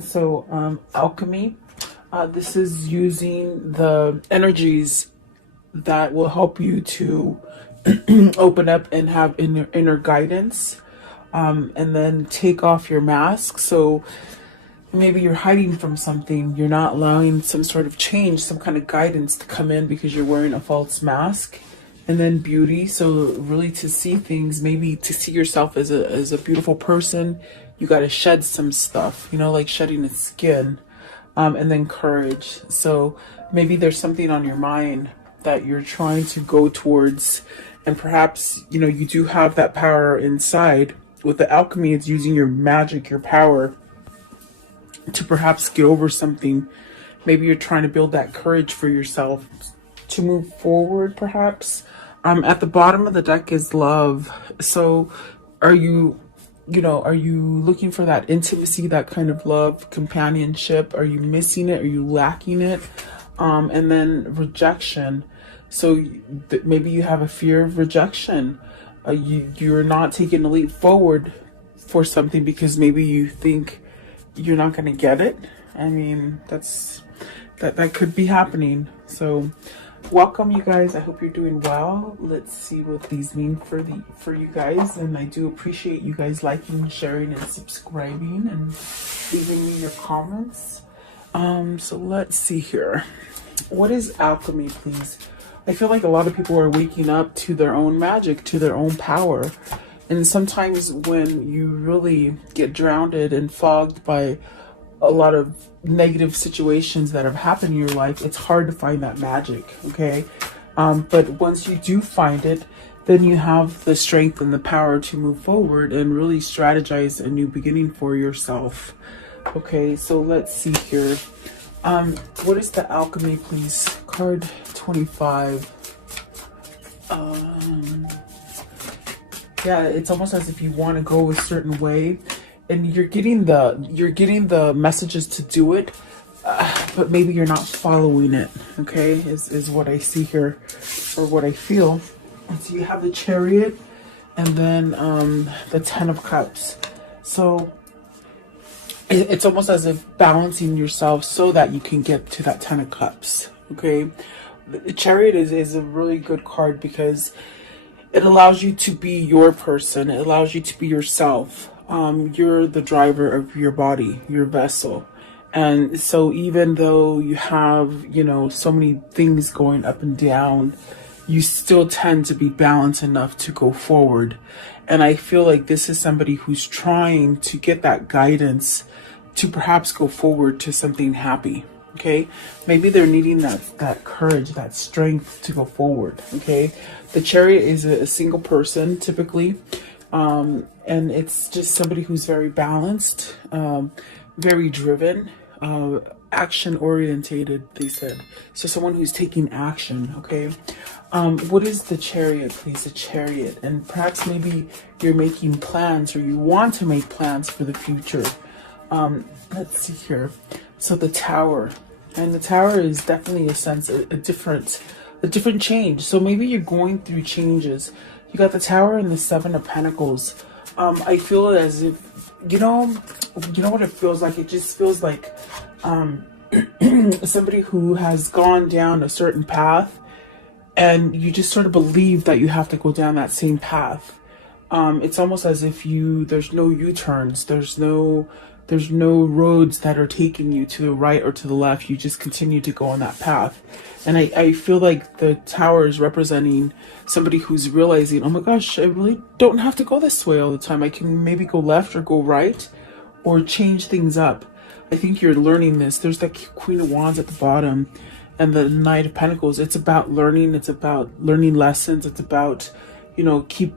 So alchemy, this is using the energies that will help you to open up and have inner guidance, and then take off your mask. So maybe you're hiding from something, you're not allowing some sort of change, some kind of guidance to come in because you're wearing a false mask. And then beauty, so really to see things, maybe to see yourself as a beautiful person, you got to shed some stuff, you know, like shedding a skin. And then courage, so maybe there's something on your mind that you're trying to go towards, and perhaps, you know, you do have that power inside. With the alchemy, it's using your magic, your power, to perhaps get over something. Maybe you're trying to build that courage for yourself to move forward, perhaps. At the bottom of the deck is love. So are you looking for that intimacy, that kind of love, companionship? Are you missing it? Are you lacking it? And then rejection. So maybe you have a fear of rejection. You're not taking a leap forward for something because maybe you think you're not going to get it. I mean, that could be happening. So welcome, you guys. I hope you're doing well. Let's see what these mean for you guys. And I do appreciate you guys liking, sharing, and subscribing, and leaving me your comments. So let's see here. What is alchemy, please? I feel like a lot of people are waking up to their own magic, to their own power. And sometimes when you really get drowned and fogged by a lot of negative situations that have happened in your life, it's hard to find that magic, okay? But once you do find it, then you have the strength and the power to move forward and really strategize a new beginning for yourself. Okay, so let's see here. What is the alchemy, please? Card 25. Yeah, it's almost as if you want to go a certain way, and you're getting the messages to do it, but maybe you're not following it. Okay, is what I see here, or what I feel. And so you have the Chariot, and then the Ten of Cups. So it's almost as if balancing yourself so that you can get to that Ten of Cups. Okay, the Chariot is a really good card because it allows you to be your person. It allows you to be yourself. You're the driver of your body, your vessel. And so even though you have, you know, so many things going up and down, you still tend to be balanced enough to go forward. And I feel like this is somebody who's trying to get that guidance to perhaps go forward to something happy. Okay, maybe they're needing that courage, that strength to go forward. Okay, the Chariot is a single person typically, and it's just somebody who's very balanced, very driven, action orientated, they said. So someone who's taking action. Okay, what is the Chariot, please? The Chariot, and perhaps maybe you're making plans, or you want to make plans for the future. Let's see here. So the Tower, and the Tower is definitely a different change. So maybe you're going through changes. You got the Tower and the Seven of Pentacles. I feel as if, you know what it feels like? It just feels like somebody who has gone down a certain path, and you just sort of believe that you have to go down that same path. It's almost as if there's no U-turns, there's no roads that are taking you to the right or to the left. You just continue to go on that path. And I feel like the Tower is representing somebody who's realizing, oh my gosh, I really don't have to go this way all the time. I can maybe go left or go right, or change things up. I think you're learning this. There's the Queen of Wands at the bottom and the Knight of Pentacles. It's about learning. It's about learning lessons. It's about, you know, keep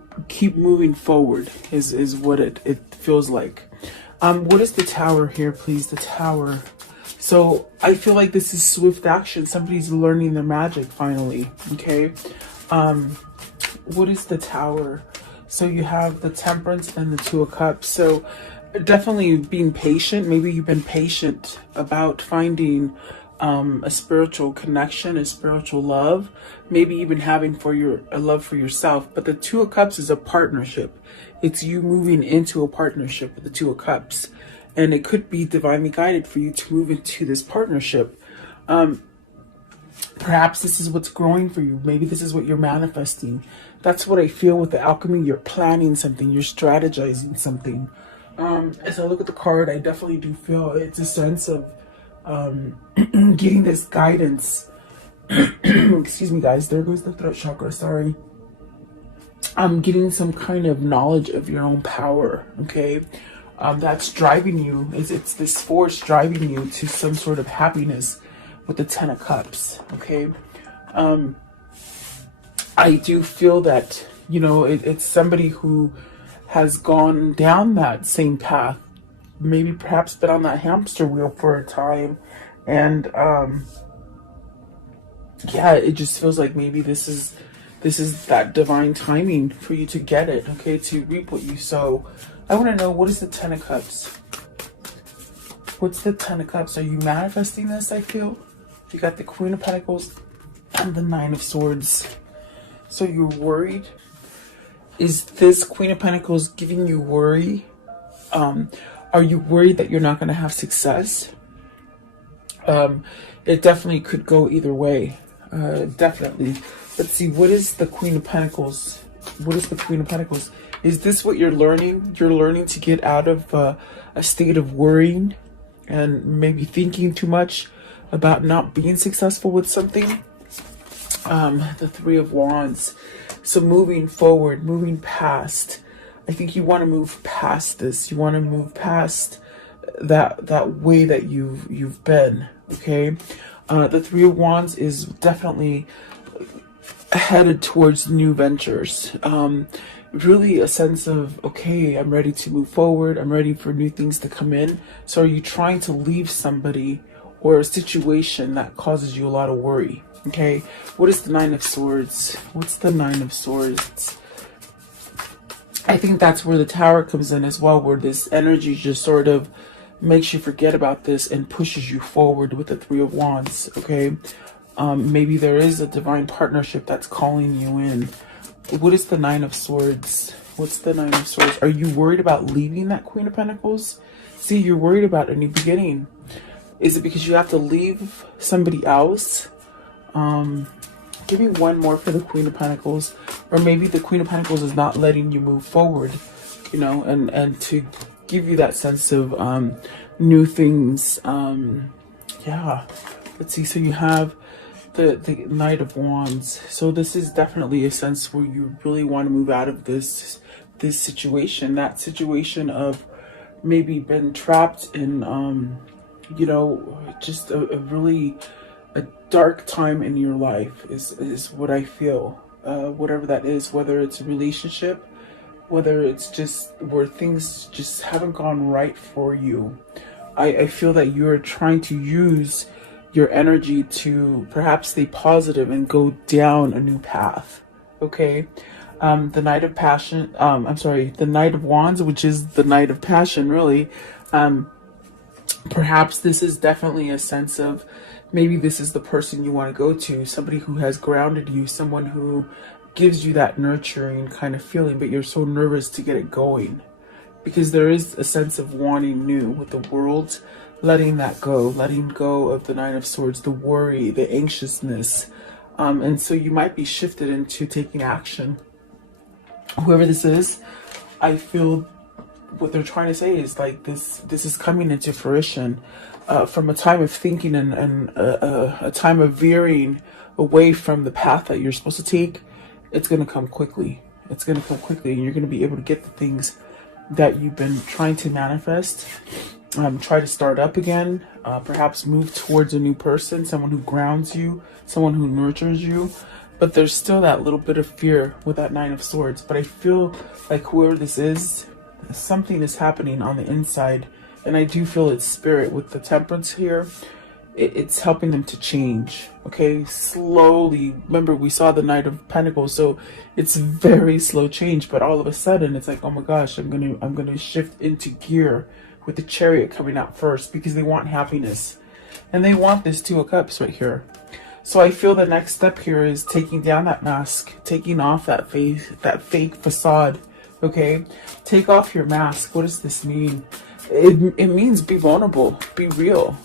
moving forward is what it feels like. What is the Tower here, please? The Tower. So I feel like this is swift action. Somebody's learning their magic finally. Okay. What is the Tower? So you have the Temperance and the Two of Cups. So definitely being patient. Maybe you've been patient about finding a spiritual connection, a spiritual love, maybe even having a love for yourself. But the Two of Cups is a partnership. It's you moving into a partnership with the Two of Cups. and it could be divinely guided for you to move into this partnership. Perhaps this is what's growing for you. Maybe this is what you're manifesting. That's what I feel with the alchemy. You're planning something. You're strategizing something. As I look at the card, I definitely do feel it's a sense of getting this guidance. Excuse me, guys. There goes the throat chakra. Sorry. I'm getting some kind of knowledge of your own power. Okay. That's driving you. It's this force driving you to some sort of happiness with the Ten of Cups. Okay. I do feel that, you know, it's somebody who has gone down that same path, maybe perhaps been on that hamster wheel for a time, and yeah, it just feels like maybe this is that divine timing for you to get it, okay, to reap what you sow. I want to know, what is the Ten of Cups? What's the Ten of Cups? Are you manifesting this? I feel you got the Queen of Pentacles and the Nine of Swords. So you're worried. Is this Queen of Pentacles giving you worry? Are you worried that you're not going to have success? It definitely could go either way. Definitely. Let's see. What is the Queen of Pentacles? What is the Queen of Pentacles? Is this what you're learning? You're learning to get out of a state of worrying and maybe thinking too much about not being successful with something. The Three of Wands. So moving forward, moving past. I think you want to move past this. You want to move past that way that you've been. Okay. The Three of Wands is definitely headed towards new ventures. Really a sense of, okay, I'm ready to move forward. I'm ready for new things to come in. So are you trying to leave somebody or a situation that causes you a lot of worry? Okay, what is the Nine of Swords? What's the Nine of Swords? I think that's where the Tower comes in as well, where this energy just sort of makes you forget about this and pushes you forward with the Three of Wands, okay? Maybe there is a divine partnership that's calling you in. What is the Nine of Swords? What's the Nine of Swords? Are you worried about leaving that Queen of Pentacles? See, you're worried about a new beginning. Is it because you have to leave somebody else? Give me one more for the Queen of Pentacles. Or maybe the Queen of Pentacles is not letting you move forward, you know, and to give you that sense of new things. Yeah, let's see. So you have the Knight of Wands. So this is definitely a sense where you really want to move out of this situation, that situation of maybe been trapped in you know, just a really dark time in your life is what I feel. Whatever that is, whether it's a relationship, whether it's just where things just haven't gone right for you. I feel that you're trying to use your energy to perhaps stay positive and go down a new path. Okay. The Knight of Passion, the Knight of Wands, which is the Knight of Passion, really. Perhaps this is definitely a sense of, maybe this is the person you want to go to, somebody who has grounded you, someone who gives you that nurturing kind of feeling, but you're so nervous to get it going. Because there is a sense of wanting new with the world, letting that go, letting go of the Nine of Swords, the worry, the anxiousness. And so you might be shifted into taking action. Whoever this is, I feel what they're trying to say is like this is coming into fruition from a time of thinking and a time of veering away from the path that you're supposed to take. It's going to come quickly. It's going to come quickly, and you're going to be able to get the things that you've been trying to manifest. Try to start up again, perhaps move towards a new person, someone who grounds you, someone who nurtures you. But there's still that little bit of fear with that Nine of Swords. But I feel like whoever this is, something is happening on the inside. And I do feel it's spirit with the Temperance here. It's helping them to change. Okay, slowly. Remember, we saw the Knight of Pentacles, so it's very slow change. But all of a sudden, it's like, oh my gosh, I'm gonna shift into gear with the Chariot coming out first, because they want happiness, and they want this Two of Cups right here. So I feel the next step here is taking down that mask, taking off that fake facade. Okay, take off your mask. What does this mean? it means be vulnerable, be real.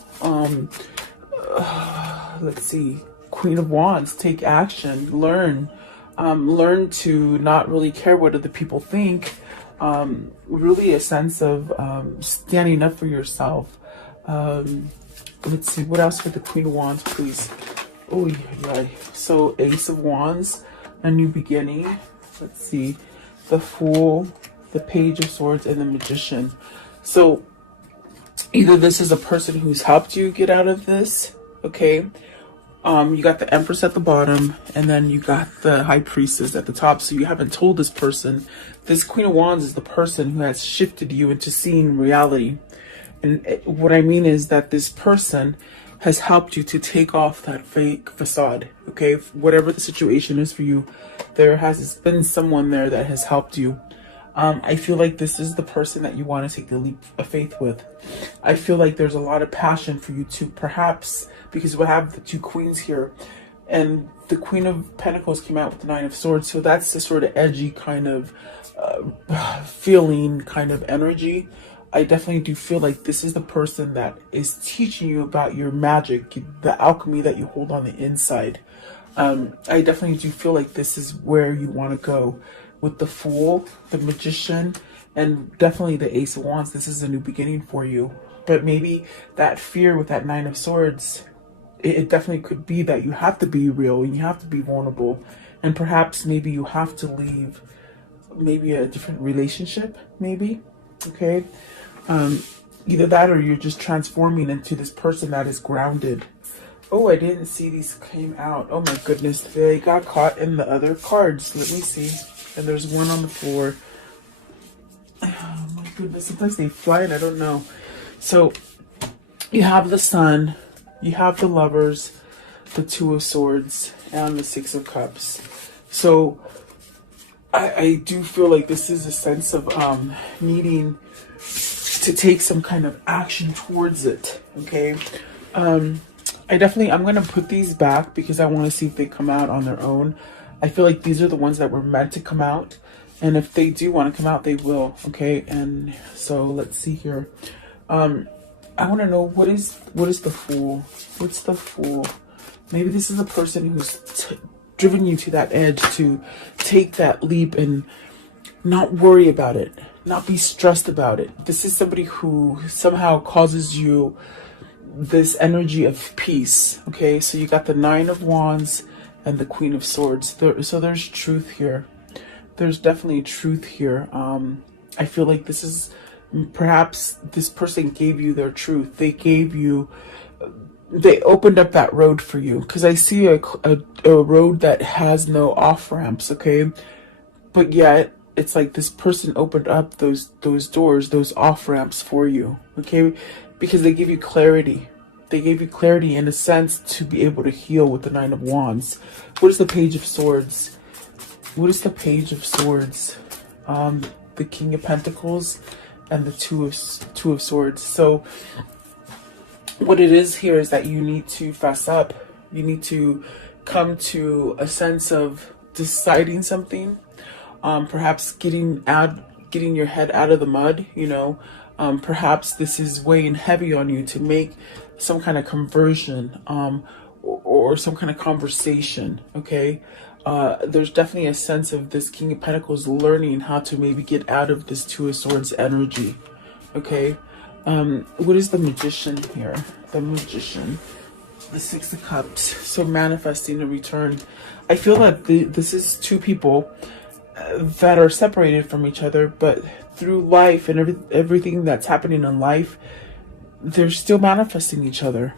Let's see, Queen of Wands, take action, learn to not really care what other people think. Really a sense of standing up for yourself. Let's see, what else for the Queen of Wands, please? Oh, yeah. So Ace of Wands, a new beginning. Let's see, the Fool, the Page of Swords, and the Magician. So either this is a person who's helped you get out of this, okay? You got the Empress at the bottom, and then you got the High Priestess at the top. So you haven't told this person. This Queen of Wands is the person who has shifted you into seeing reality. And what I mean is that this person has helped you to take off that fake facade, okay? Whatever the situation is for you, there has been someone there that has helped you. I feel like this is the person that you want to take the leap of faith with. I feel like there's a lot of passion for you to perhaps, because we have the two queens here, and the Queen of Pentacles came out with the Nine of Swords, so that's the sort of edgy kind of feeling, kind of energy. I definitely do feel like this is the person that is teaching you about your magic, the alchemy that you hold on the inside. I definitely do feel like this is where you want to go with the Fool, the Magician, and definitely the Ace of Wands. This is a new beginning for you. But maybe that fear with that Nine of Swords, it definitely could be that you have to be real and you have to be vulnerable. And perhaps maybe you have to leave maybe a different relationship, maybe, okay? Either that or you're just transforming into this person that is grounded. Oh, I didn't see these came out. Oh my goodness, they got caught in the other cards. Let me see. And there's one on the floor. Oh my goodness, sometimes they fly and I don't know. So you have the Sun, you have the Lovers, the Two of Swords, and the Six of Cups. So I do feel like this is a sense of needing to take some kind of action towards it, okay? I'm going to put these back because I want to see if they come out on their own. I feel like these are the ones that were meant to come out. And if they do want to come out, they will, okay? And so let's see here. I want to know, what is the Fool? What's the Fool? Maybe this is a person who's driven you to that edge to take that leap and not worry about it, not be stressed about it. This is somebody who somehow causes you this energy of peace, okay? So you got the Nine of Wands and the Queen of Swords. So there's truth here. There's definitely truth here. I feel like this is, perhaps this person gave you their truth. They gave you, they opened up that road for you. Because I see a road that has no off-ramps, okay? But yet, it's like this person opened up those doors, those off-ramps for you, okay? Because they give you clarity. They gave you clarity in a sense to be able to heal with the Nine of Wands. What is the Page of Swords? What is the Page of Swords? The King of Pentacles and the Two of Swords. So what it is here is that you need to fess up. You need to come to a sense of deciding something. Perhaps getting your head out of the mud, you know. Perhaps this is weighing heavy on you to make some kind of conversion or some kind of conversation, okay? There's definitely a sense of this King of Pentacles learning how to maybe get out of this Two of Swords energy, okay? What is the Magician here? The Magician, the Six of Cups. So manifesting a return. I feel that this is two people that are separated from each other, but through life and everything that's happening in life, they're still manifesting each other.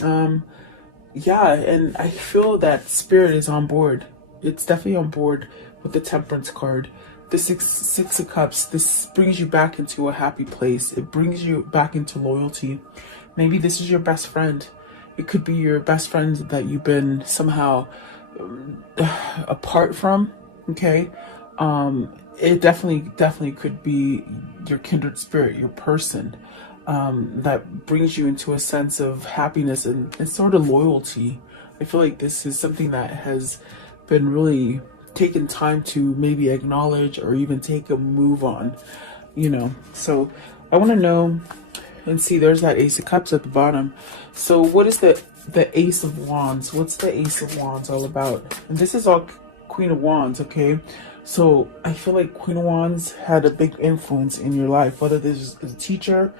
Yeah, and I feel that Spirit is on board. It's definitely on board with the Temperance card. The Six of Cups, this brings you back into a happy place. It brings you back into loyalty. Maybe this is your best friend. It could be your best friend that you've been somehow apart from, okay? It definitely could be your kindred spirit, your person, that brings you into a sense of happiness and sort of loyalty. I feel like this is something that has been really taken time to maybe acknowledge or even take a move on, you know. So I want to know and see, there's that Ace of Cups at the bottom. So what is the Ace of Wands? What's the Ace of Wands all about? And this is all Queen of Wands, okay? So I feel like Queen of Wands had a big influence in your life, whether this is a teacher,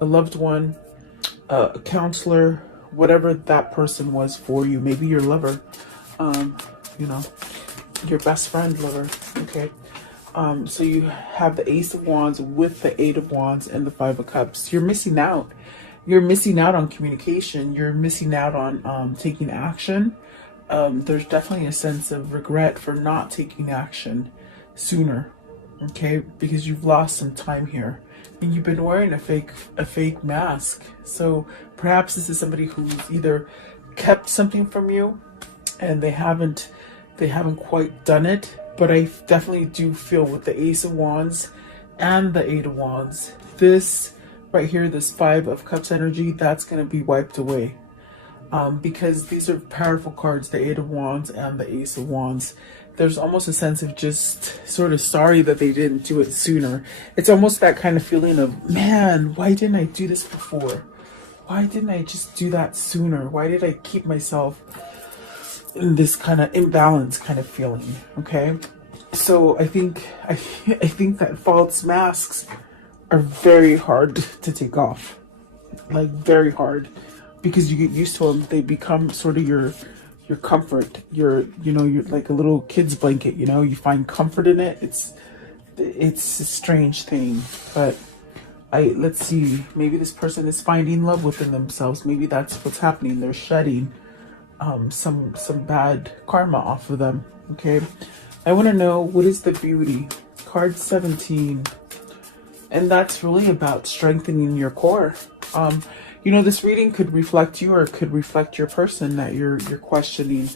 a loved one, a counselor, whatever that person was for you. Maybe your lover, you know, your best friend lover, okay? So you have the Ace of Wands with the Eight of Wands and the Five of Cups. You're missing out. You're missing out on communication. You're missing out on taking action. There's definitely a sense of regret for not taking action sooner, okay? Because you've lost some time here. And you've been wearing a fake mask. So perhaps this is somebody who's either kept something from you and they haven't quite done it. But I definitely do feel with the Ace of Wands and the Eight of Wands, this right here, this Five of Cups energy, that's going to be wiped away. Because these are powerful cards, the Eight of Wands and the Ace of Wands. There's almost a sense of just sort of sorry that they didn't do it sooner. It's almost that kind of feeling of, man, why didn't I do this before? Why didn't I just do that sooner? Why did I keep myself in this kind of imbalance kind of feeling, okay? So I think that false masks are very hard to take off, like very hard, because you get used to them. They become sort of your comfort, you're like a little kid's blanket, you know, you find comfort in it. It's a strange thing, but let's see, maybe this person is finding love within themselves. Maybe that's what's happening. They're shedding some bad karma off of them, okay? I want to know, what is the beauty? Card 17. And that's really about strengthening your core. You know, this reading could reflect you, or it could reflect your person that you're questioning.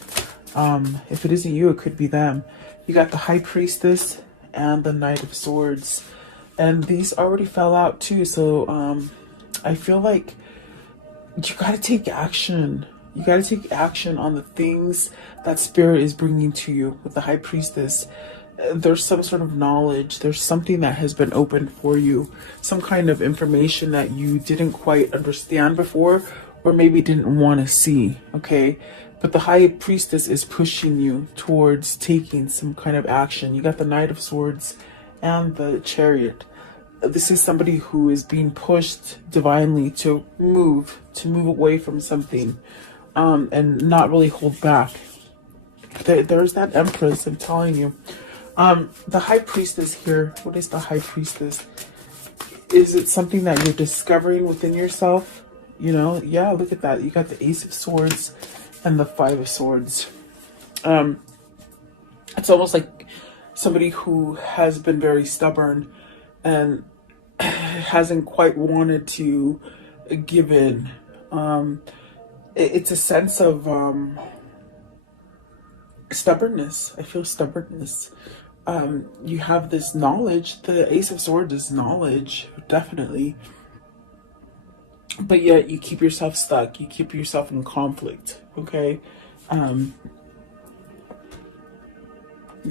If it isn't you, it could be them. You got the High Priestess and the Knight of Swords. And these already fell out too. So I feel like you got to take action. You got to take action on the things that Spirit is bringing to you. With the High Priestess, there's some sort of knowledge. There's something that has been opened for you. Some kind of information that you didn't quite understand before, or maybe didn't want to see, okay? But the High Priestess is pushing you towards taking some kind of action. You got the Knight of Swords and the Chariot. This is somebody who is being pushed divinely to move away from something. And not really hold back. There's that Empress, I'm telling you. The High Priestess here, what is the High Priestess? Is it something that you're discovering within yourself? You know, yeah, look at that. You got the Ace of Swords and the Five of Swords. It's almost like somebody who has been very stubborn and hasn't quite wanted to give in. It's a sense of stubbornness. I feel stubbornness. You have this knowledge. The Ace of Swords is knowledge, definitely. But yet you keep yourself stuck. You keep yourself in conflict, okay?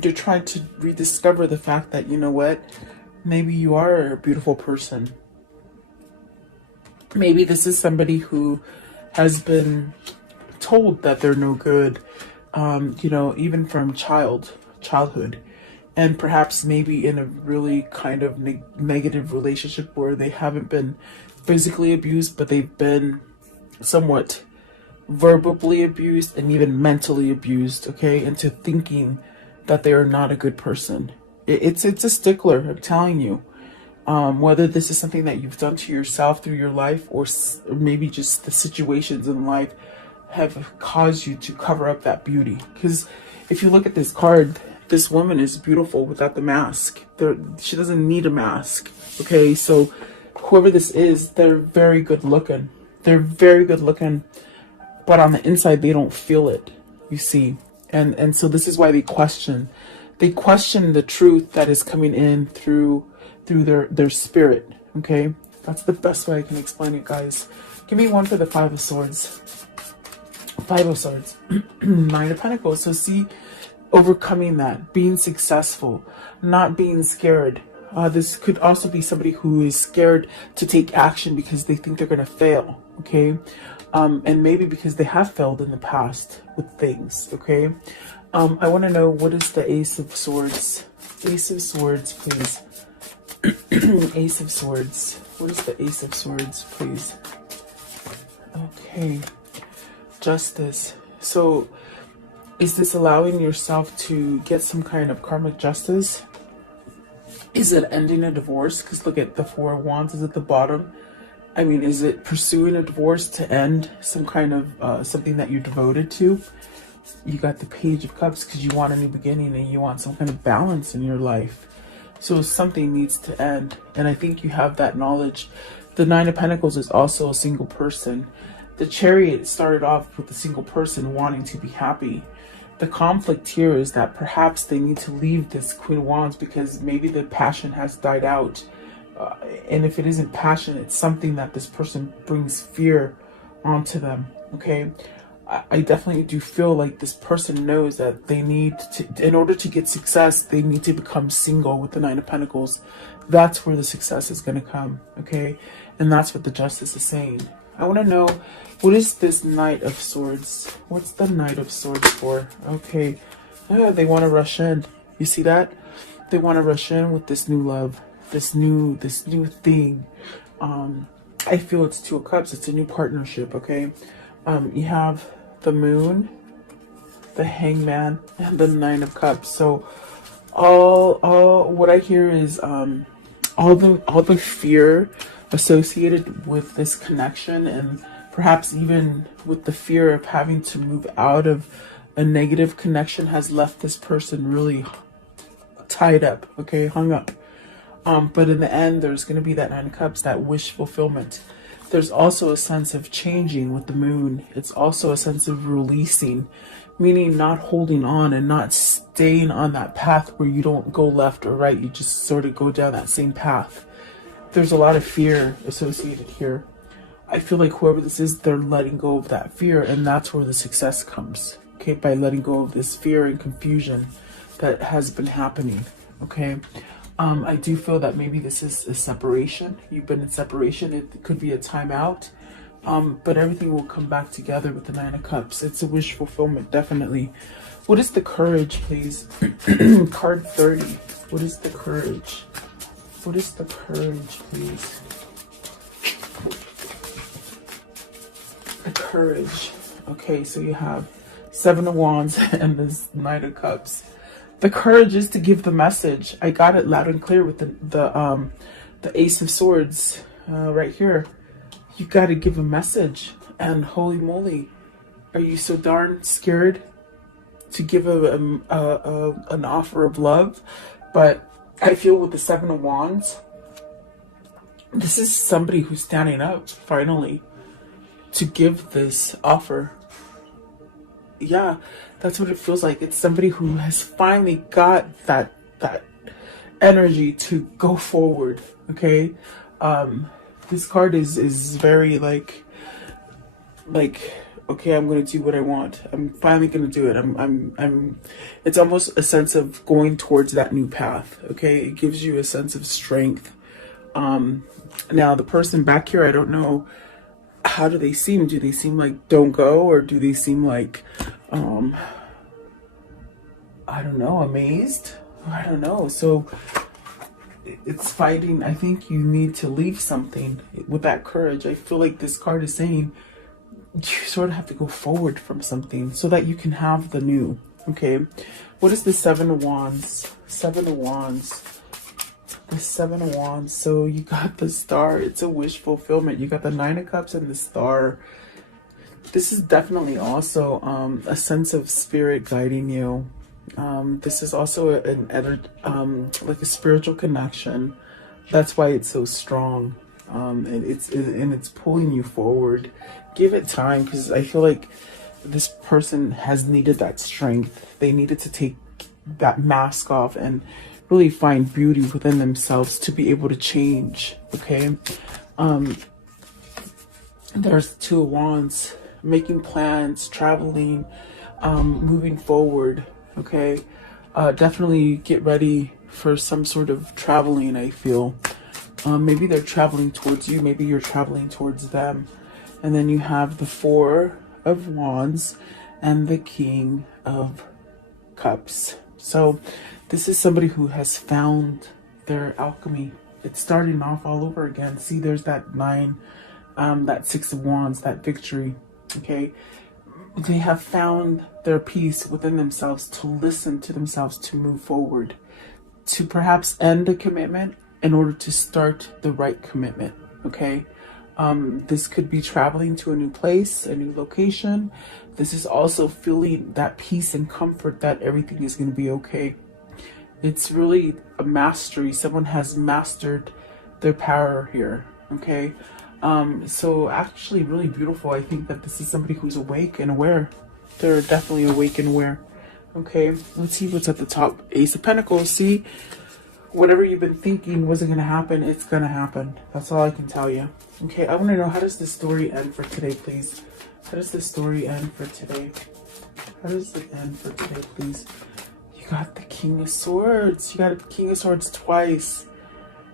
You're trying to rediscover the fact that, you know what? Maybe you are a beautiful person. Maybe this is somebody who has been told that they're no good, you know, even from childhood, and perhaps maybe in a really kind of negative relationship where they haven't been physically abused, but they've been somewhat verbally abused and even mentally abused, okay, into thinking that they are not a good person. It's a stickler, I'm telling you. Whether this is something that you've done to yourself through your life, or maybe just the situations in life have caused you to cover up that beauty. Because if you look at this card, this woman is beautiful without the mask. She doesn't need a mask, okay? So whoever this is, they're very good looking. They're very good looking, but on the inside, they don't feel it, you see. And so this is why they question. They question the truth that is coming in through their spirit, okay? That's the best way I can explain it, guys. Give me one for the Five of Swords. Five of Swords. Nine of Pentacles. So see, overcoming that, being successful, not being scared, This could also be somebody who is scared to take action because they think they're going to fail, okay? And maybe because they have failed in the past with things, okay? I want to know, what is the Ace of Swords? Ace of Swords, please. Ace of Swords. What is the Ace of Swords, please? Okay. Justice. So, is this allowing yourself to get some kind of karmic justice? Is it ending a divorce? Because look at the Four of Wands is at the bottom. I mean, is it pursuing a divorce to end some kind of something that you're devoted to? You got the Page of Cups because you want a new beginning and you want some kind of balance in your life. So something needs to end. And I think you have that knowledge. The Nine of Pentacles is also a single person. The Chariot started off with a single person wanting to be happy. The conflict here is that perhaps they need to leave this Queen of Wands because maybe the passion has died out. And if it isn't passion, it's something that this person brings fear onto them, okay? I definitely do feel like this person knows that they need to, in order to get success, they need to become single with the Nine of Pentacles. That's where the success is going to come, okay? And that's what the Justice is saying. I want to know, what is this Knight of Swords? What's the Knight of Swords for? Okay. They want to rush in. You see that? They want to rush in with this new love, this new thing. I feel it's Two of Cups. It's a new partnership, okay? You have the Moon, the Hangman, and the Nine of Cups. So all what I hear is all the fear associated with this connection, and perhaps even with the fear of having to move out of a negative connection, has left this person really tied up, okay, hung up. But in the end, there's going to be that Nine of Cups, that wish fulfillment. There's also a sense of changing with the Moon. It's also a sense of releasing, meaning not holding on and not staying on that path where you don't go left or right. You just sort of go down that same path. There's a lot of fear associated here. I feel like whoever this is, they're letting go of that fear, and that's where the success comes, okay, by letting go of this fear and confusion that has been happening, okay? I do feel that maybe this is a separation. You've been in separation. It could be a timeout, but everything will come back together with the Nine of Cups. It's a wish fulfillment, definitely. What is the Courage, please? Card 30. What is the Courage? What is the Courage, please? The Courage. Okay, so you have Seven of Wands and this Knight of Cups. The Courage is to give the message. I got it loud and clear with the Ace of Swords right here. You got to give a message. And holy moly, are you so darn scared to give an offer of love? But I feel with the Seven of Wands, this is somebody who's standing up finally to give this offer. Yeah, that's what it feels like. It's somebody who has finally got that energy to go forward, okay? This card is very like okay, I'm gonna do what I want. I'm finally gonna do it. It's almost a sense of going towards that new path, okay? It gives you a sense of strength. Now the person back here, I don't know, how do they seem? Do they seem like don't go, or do they seem like I don't know, amazed? I don't know. So it's fighting. I think you need to leave something with that Courage. I feel like this card is saying you sort of have to go forward from something so that you can have the new, okay? What is the Seven of Wands? Seven of Wands. The Seven of Wands. So you got the Star. It's a wish fulfillment. You got the Nine of Cups and the Star. This is definitely also a sense of spirit guiding you. This is also like a spiritual connection. That's why it's so strong. And it's pulling you forward. Give it time, because I feel like this person has needed that strength. They needed to take that mask off and really find beauty within themselves to be able to change, okay? There's Two of Wands, making plans, traveling, moving forward, okay? Definitely get ready for some sort of traveling, I feel. Maybe they're traveling towards you, maybe you're traveling towards them. And then you have the Four of Wands and the King of Cups. So this is somebody who has found their alchemy. It's starting off all over again. See, there's that 9, that 6 of Wands, that victory. Okay, they have found their peace within themselves to listen to themselves, to move forward, to perhaps end a commitment in order to start the right commitment. Okay, this could be traveling to a new place, a new location. This is also feeling that peace and comfort that everything is going to be okay. It's really a mastery. Someone has mastered their power here. Okay, so actually really beautiful. I think that this is somebody who's awake and aware. They're definitely awake and aware. Okay, let's see what's at the top. Ace of Pentacles. See, whatever you've been thinking wasn't going to happen, it's going to happen. That's all I can tell you. Okay, I want to know, how does this story end for today, please? How does this story end for today? How does it end for today, please? You got the King of Swords. You got the King of Swords twice.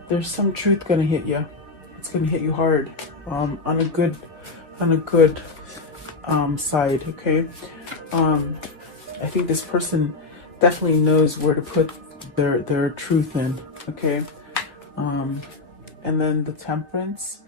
There's some truth going to hit you. It's going to hit you hard, on a good side. Okay, I think this person definitely knows where to put their truth in. Okay, and then the Temperance.